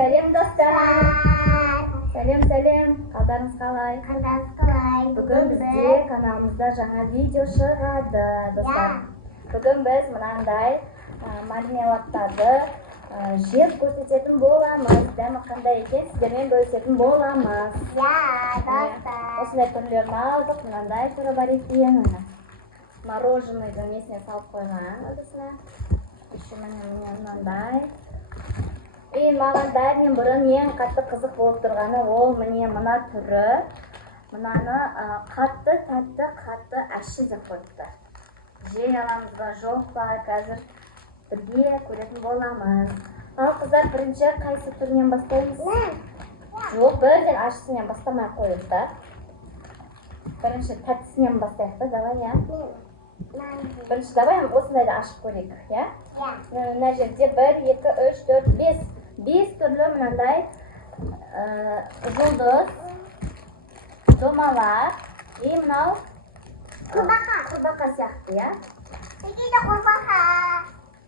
Сәлем достар. Сәлем. Қалдарыңыз қалай? Бүгін бізде каналымызда жаңа видео шығады, достар. Бүгін біз мынандай мармеладтарды жеп көрсететін боламыз. Дәмі қандай екен, сіздермен бөлісетін боламыз. Осындай түрлерін алдық, мынандай түрі бар екен. Мороженыйдың несіне салып қойған ыдысына. Еще мынандай. Маған бәрінен бұрын ең қатты қызық болып тұрғаны ол міне мына түрі. Мынаны қатты, тәтті, қатты әші деп қойыпты. Жей аламыз ба, жоқ па, қазір бірге көретін боламыз. Ал қыздар, бірінші қайсы түрінен бастаймыз? Жоқ, бірден ашысымен бастамай қойыпты. Бірінші тәттісінен бастайық та, давай, я? Бірінші давай осындайды ашып көрейік, я? Мына жерде 1, 2, 3, 4, 5 түрлі мынандай жұлдыз, домалар, мынау құрбақа сияқты, я?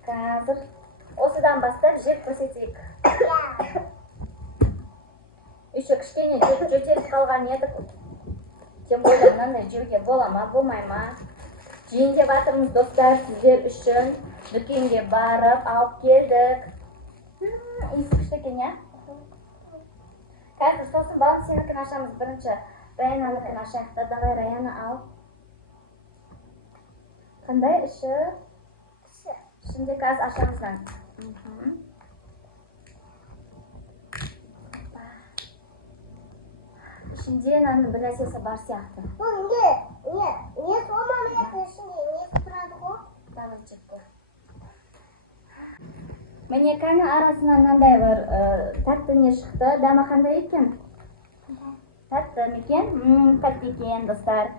Қазір осыдан бастап жеп көрсетейік. Еще кішкене жөтеліп қалған едік. Тем более мынандай жеуге бола ма, болмай ма? Жейін деп жатырмыз достар, сіздер үшін дүкенге барып алып келдік. Иісі күшті екен, я? Қазір сосын балым сенікін ашамыз бірінші. Раянаныкін ашайық та, давай Раяна ал. Қандай іші? Ішінде қазір ашамыздан. Ішінде наның бір нәрсесі бар сияқты. Не сломанный ішінде, не тұрады ғой? Давай чек көр. Міне кәні арасынан мынандай бір тәтті не шықты. Дәмі қандай екен? Тәтті екен? Тәтті екен, достар.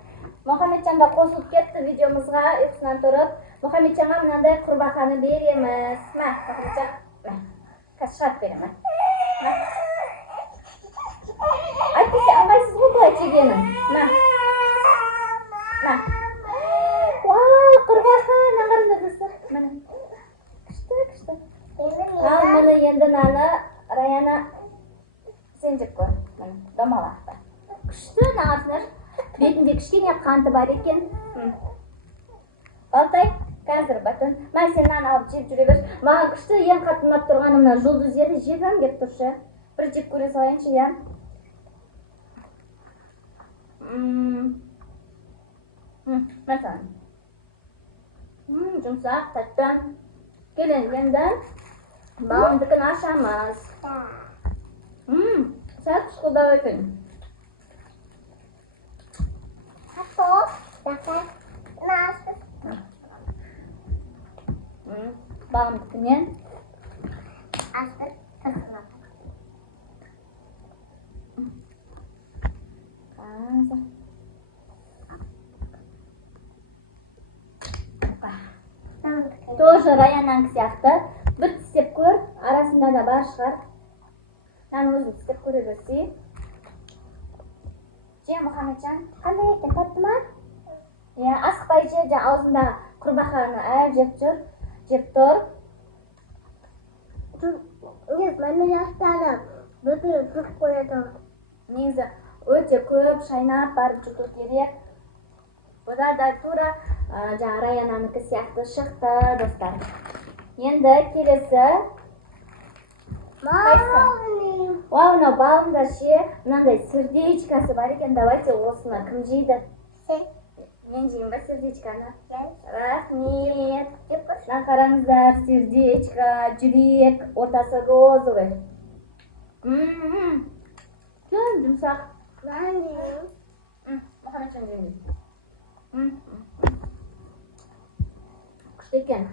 Мұхаммеджан да қосылып кетті видеомызға ұйқысынан тұрып. Мұхаммеджанға мынандай құрбақаны береміз. Мә, Мұхаммеджан, қазір шығарып беремін. Әйтпесе ыңғайсыз ғой бұлай жегенің. Мә. Вау, құрбақа, нағарыңдар достар. Міне. Күшті. Ал мұны енді наны Раяна сен жеп көр. Міне, домалақты. Күшті нағарсыңдар. Бетінде кішкене қанты бар екен. Балтай, қазір батын. Мен сен нан алып жеп жүре бер. Маған күшті ең қатты ұнап тұрғаны мына жұлдыз еді. Жегім кеп тұршы. Бір жеп көре салайыншы, я? Mesela. Жұмсақ, тәтті. Келін, енді балымдікін ашамыз. Сәл қышқылдау екен. Балымдікінен тоже Раянаның сияқты бір тістеп көр, арасында да бар шығар. Нан өзі тістеп көре берсей. Же, Мұхаммеджан, қандай екен, тәтті ма? Асықпай же, аузында құрбақаны әр жеп тұр. Мен жастарым бүкіл жүк қояды. Негізі өте көп шайнап барып жұту керек. Бұда да тура Раянаныкі сияқты шықты, достар. Енді келесі. Вау, балында ше, мынандай сердечкасы бар екен. Давайте осыны кім жейді? Мен жеймін ба сердечканы? Рахмет. Қараңыздар, сердечко, жүрек, ортасы розовый. Кім жұмсақ? Мұхаммеджан жеймін. Күшті екен.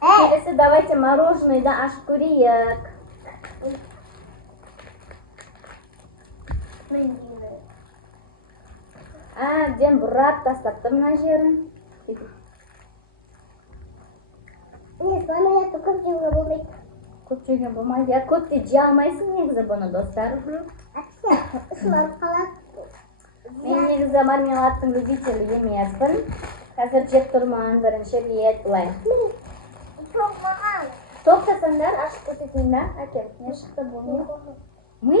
Келесі давайте мороженыйды ашып көрейік. Әбден бұрап тастапты мына жерін. Көп жеуге болмайды. Көп жеуге болмайды. Көп те жей алмайсың негізі бұны, достар. Ұшылап қалады. Мен негізі мармеладтың любителі емеспін. Қазір жеп тұрман бірінші рет бұлай. Тоқтасаңдар, ашып көрсетейін да. Әкел, не шықты бұл не? Ми?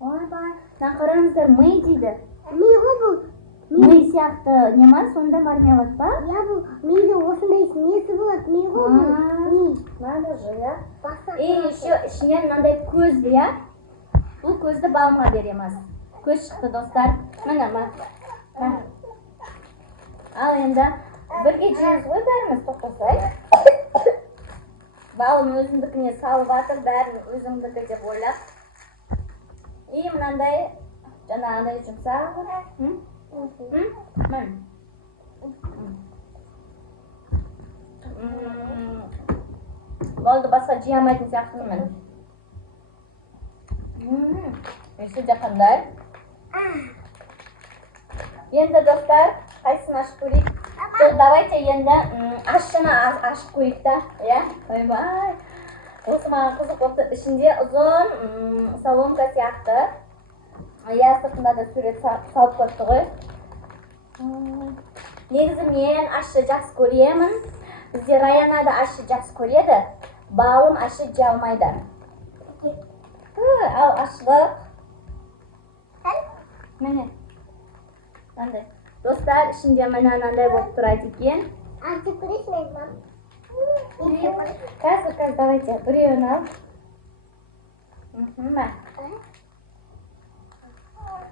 Ойбай, мына қараңыздар, ми дейді. Ми ғой бұл. Ми сияқты не ма? Сонда мармелад ба? Я бұл миді осындай несі болады, ми ғой бұл. Ми. Надо же, я. Басқа. И еще ішінен мынандай көзді, я. Бұл көзді балымға береміз. Көз шықты, достар. Міне, ма. Ал енді бірге жейміз ғой бәріміз, тоқтасай. Балым өзімдікіне салып атыр, бәрін өзімдікі деп ойлап. И мынандай жаңағыдай жұмсақ. Болды, басқа жей алмайтын сияқтымын. Иісі де қандай. Енді достар, қайсысын ашып көрейік? Давайте енді ашшыны ашып көрейік та. Ойбай. Осы маған қызық болды. Ішінде ұзын соломка сияқты. Сыртында да сурет салып қойыпты ғой. Негізі мен ашшы жақсы көремін. Бізде Раяна да ашшы жақсы көреді. Балым ашшы жей алмайды. Ал ашшылық. Міне. Қандай. Достар, ішінде мынандай болып тұрады екен. Ашып көресің, мам. Қазір, давайте, біреуін ал.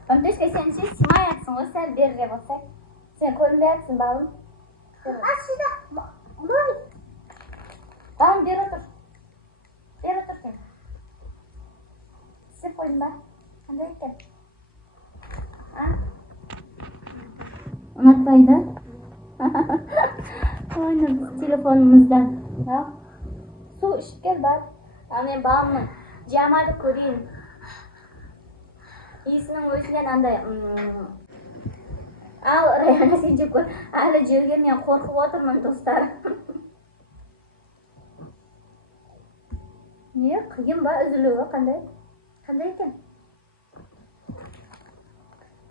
Памтешка, сен ше снимай атсың ғой, сәл беріре болсай. Сен көрінбей атсың, балым. Ашыда, мой. Балым, бері отыр. Бері отыр сен. Сеп қойдың ба? Қандай екен? Ұнатпайды? Ойны біз телефонымызда. Су ішіп кел бар. Ал мен балымның жамады көрейін. Иісінің өзінен андай. Ал Раяна сен жеп көр. Әлі жерге мен қорқып отырмын, достар. Не? Қиын ба? Үзілуі қандай? Қандай екен?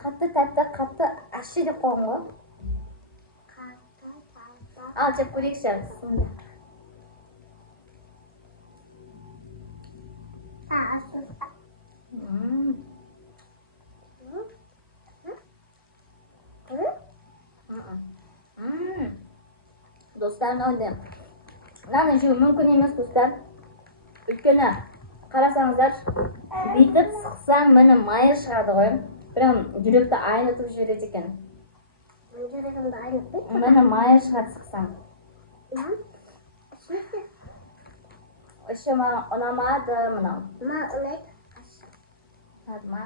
Қатты тәтті, қатты ашшы деп қойғын ғой. Ал жеп көрейікші. Достар, мынаны жеу мүмкін емес, достар. Өйткені қарасаңыздар, бүйтіп сықсаң міне майы шығады ғой. Прям жүректі айнытып жібереді екен. Жүрегімді айнытпайды. Міне майы шығады сықсаң. Іші маған ұнамады мынау. Ма ұнайды. Ма?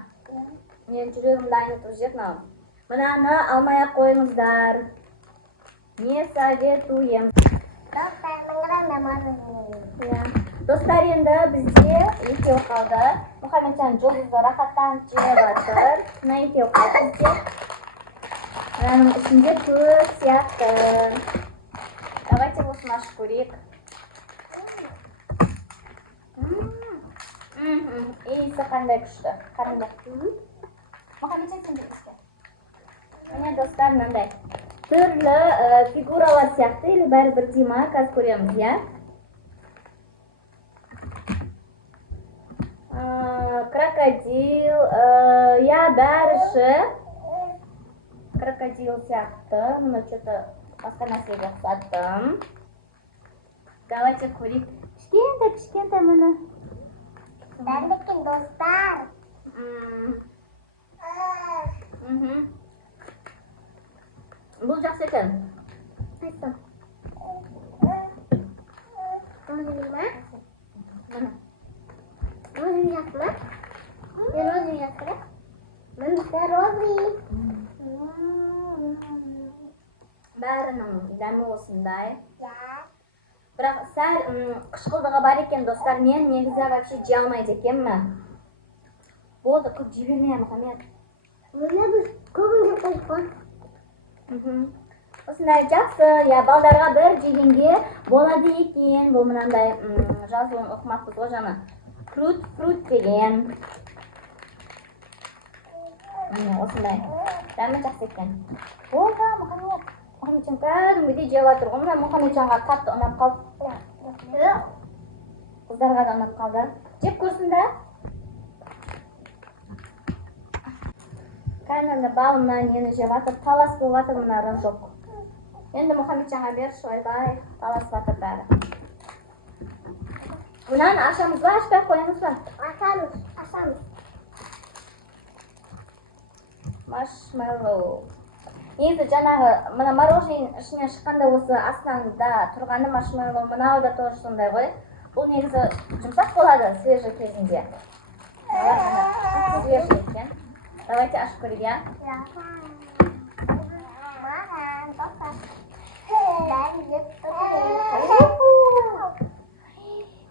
Мен жүрегімді айнытып жеп мынау. Мынаны алмай-ақ қойыңыздар. Не советуем. Достар, енді бізде екеу қалды. Мұхамеджан жұлдызды рахаттанып жеп жатыр. Мына екеу қалды бізде. Мынаның ішінде көз сияқты. Давайте осыны ашып көрейік. Иісі қандай күшті. Қараңдар. Мұхамеджан сен де ішке. Міне достар, мынандай түрлі фигуралар сияқты, или бәрі бірдей ма? Қазір көреміз, я? Крокодил, я бәріші крокодил сияқты. Мұны что-то басқа нәрсеге ұқсаттым. Давайте көрейік. Кішкентай мұны. Бәрбекен достар. Бұл жақсы екен. Қайсы? Розовый ма? Розовый жақсы ма? Мен розовый жақсы ма? Мен де розовый. Бәрінің дәмі осындай. Бірақ сәл қышқылдығы бар екен, достар. Мен негізі вообще жей алмайды екенмін. Болды, көп жей берме, Мұхамед. Мені біз көбін жеп қойып қой. Осындай жақсы, балдарға бір жегенге болады екен. Бұл мынандай жазуын оқымақпыз ғой жаңа. Фрут деген. Осындай. Дәмі жақсы екен. Болды, Мұхамед. Мұхамеджан кәдімгідей жеп жатыр ғой. Мұхамеджанға қатты ұнап қалды. Қыздарға да ұнап қалды. Жеп көрсін да. Кәніні балымнан ені жеп атыр, талас болып атыр мұна рынжоқ. Енді Мұхаммеджанға берші, ойбай, талас батыр бәрі. Мұнан ашамыз ба, ашпай қойыңыз ба? Ашамыз. Маршмеллоу. Негізі жаңағы мына мороженый ішінен шыққанда осы астында тұрғаны маршмеллоу, мынау да тоже сондай ғой. Бұл негізі жұмсақ болады свежий кезінде. Свежий екен. Давайте ашып көрейік, иә?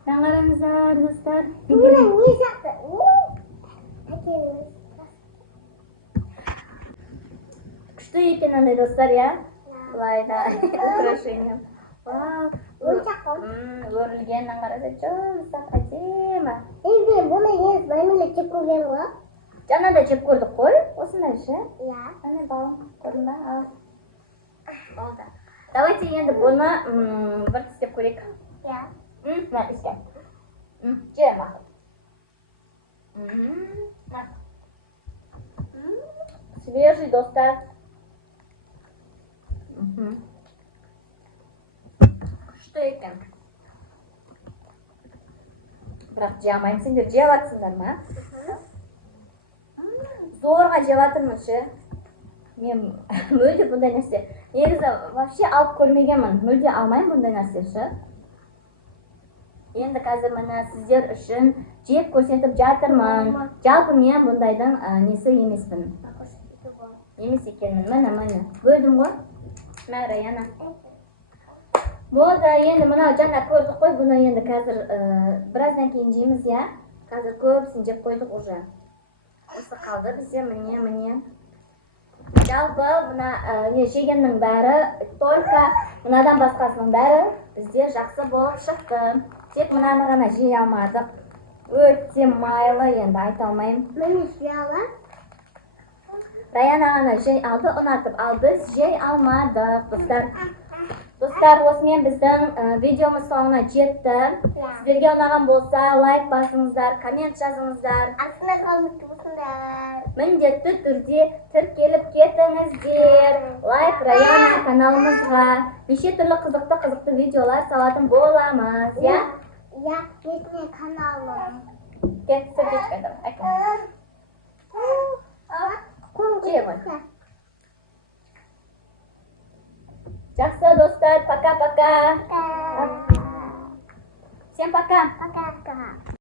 Жаңарыңыздар, достар. Күшті екен андай достар, иә? Бұлай да украшением. Өрілген аңғарады, жұмсақ әдемі. Бұны ез баймылы жеп көрген ғой? Жаңа да жеп көрдік қой, осындай ше? Иә. Әне балым, көрдің ба? Болды. Давайте енді бұны бір тістеп көрейік. Иә. Мә, тістеп. Же, мақұл. Свежий, достар. Күшті екен. Бірақ же алмайым, сендер жеп атсыңдар ма? Зорға жеп атырмын ше. Мен мүлде бұндай нәрсе. Негізі вообще алып көрмегенмін. Мүлде алмайым бұндай нәрсе ше. Енді қазір мына сіздер үшін жеп көрсетіп жатырмын. Жалпы мен бұндайдың несі емеспін. Емес екенмін. Міне. Бөлдім ғой. Мә, Раяна. Болды, енді мынау жаңа көрдік қой. Бұны енді қазір біраздан кейін жейміз, я? Қазір көпсін жеп қойдық уже. Осы қалды бізде, міне. Жалпы мына жегеннің бәрі, только мынадан басқасының бәрі бізде жақсы болып шықты. Тек мынаны ғана жей алмадық. Өте майлы, енді айта алмайым. Мені жей ала? Раяна ғана жей алды, ұнатып, ал біз жей алмадық, достар. Достар, осымен біздің видеомыз соңына жетті. Сіздерге ұнаған болса, лайк басыңыздар, коммент жазыңыздар. Астына қалмықты болсыңдар. Міндетті түрде тіркеліп кетіңіздер. Лайк Раяна каналымызға. Неше түрлі қызықты видеолар салатын боламыз, я? Я, есіне каналым. Кет, сердечко айдам, айкам. Жақсы, достар, пока-пока. Всем пока. Пока-пока.